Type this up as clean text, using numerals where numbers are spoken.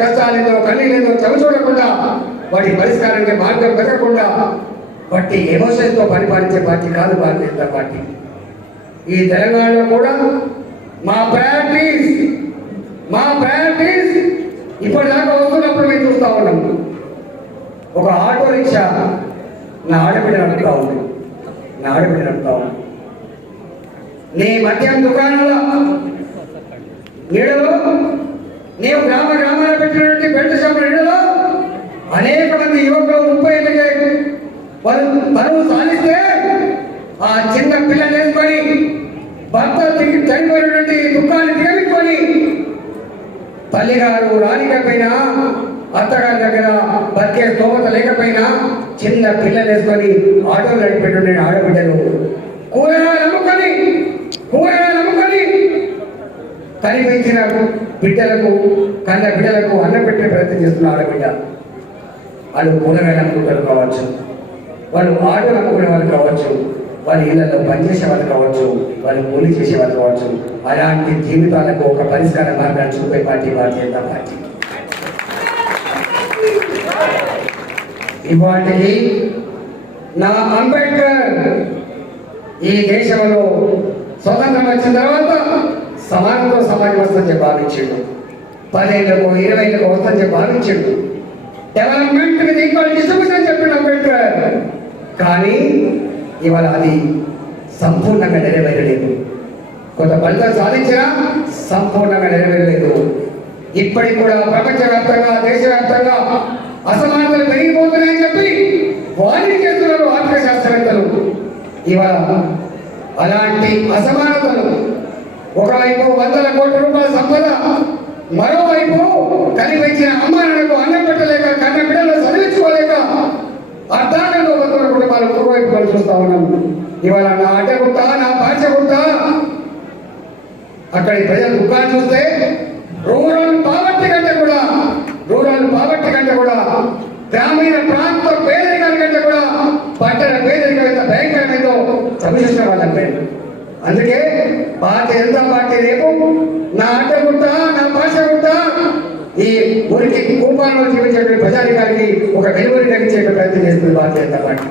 కష్టాలేదో కన్నీలేదో చవి చూడకుండా వాటి పరిష్కారానికి మార్గం వెతకకుండా వాటి ఎమోషన్తో పరిపాలించే పార్టీ కాదు భారతీయ జనతా పార్టీ. ఈ తెలంగాణలో కూడా మా ప్రయారిటీస్ ఇప్పటిదాకా వస్తున్నప్పుడు మేము చూస్తూ ఉన్నాం. ఒక ఆటో రిక్షా నా ఆడబిడ్డ నడుపుతా ఉంది. నీ మద్యం దుకాణంలో నీడలో నీవు గ్రామాల పెట్టినటువంటి బెల్ట్ షాపుల నీడలో అనేక మంది యువకులు 30 ఏళ్ళకి పరువు సాధిస్తే ఆ చిన్న పిల్లలు వేసుకొని భర్త చనిపోయినటువంటి దుఃఖాన్ని దిగమిట్టుకొని తల్లిగారు రానికపోయినా అత్తగారి దగ్గర బతికే స్తోమత లేకపోయినా చిన్న పిల్లలు వేసుకొని ఆటోలు నడిపేటువంటి ఆడబిడ్డలు కూరగాయలు అమ్ముకొని కనిపించిన బిడ్డలకు కన్న బిడ్డలకు అన్నం పెట్టే ప్రయత్నం చేస్తున్న ఆడబిడ్డ. వాళ్ళు కూరగాయలు అమ్ముకుంటారు కావచ్చు, వాళ్ళు ఆటోలు అమ్ముకునే వాళ్ళు కావచ్చు, వాళ్ళ ఇళ్లలో పనిచేసే వాళ్ళు కావచ్చు, వాళ్ళు కూలీ చేసే వాళ్ళు కావచ్చు. అలాంటి జీవితాలకు ఒక పరిష్కార మార్గాన్ని చూపే పార్టీ భారతీయ జనతా పార్టీ. ఇవాటికి నా అంబేద్కర్ ఈ దేశంలో స్వతంత్రం వచ్చిన తర్వాత సమానంతో సమాజం వస్తుందని భావించాడు. 10 ఏళ్లకు 20 ఏళ్లకు వస్తుందని భావించాడు. డెవలప్మెంట్ విత్ ఈక్వల్ డిస్ట్రిబ్యూషన్ చెప్పాడు అంబేద్కర్. కానీ ఇవాళ అది సంపూర్ణంగా నెరవేరలేదు. కొంత ఫలితాలు సాధించినా సంపూర్ణంగా నెరవేరలేదు. ఇప్పటికి కూడా ప్రపంచవ్యాప్తంగా దేశవ్యాప్తంగా అసమానతలు పెరిగిపోతున్నాయని చెప్పి వారిని చేస్తున్నారు ఆర్థిక శాస్త్రవేత్తలు. ఇవాళ అలాంటి అసమానతలు, ఒకవైపు 100 కోట్ల రూపాయల సంపద, మరోవైపు కనిపించిన అమ్మానాలకు అన్నం పెట్టలేక కన్న బిడ్డలు చదివించుకోలేక అర్థాలలో బతుకున్న కుటుంబాలు పూర్వైపు చూస్తా ఉన్నాము. ఇవాళ నా అడ్డ గుట్ట, నా భాష గుట్ట, అక్కడి ప్రజల దుఃఖాన్ని చూస్తే రూరల్ పావర్టీ కంటే కూడా గ్రామీణ ప్రాంత పేదరికాల కంటే కూడా పట్టణ పేదరికం ఎంత భయంకరమైందో సమీక్షించిన వాళ్ళంటే. అందుకే భారతీయ జనతా పార్టీ రేపు నా అడ్డగుట్ట, నా భాష గుట్ట, ఈ ఊరికి కూపాలలో జీవించే ప్రజానికానికి ఒక వెలుగుని కలిగించే ప్రయత్నం చేస్తుంది భారతీయ జనతా పార్టీ.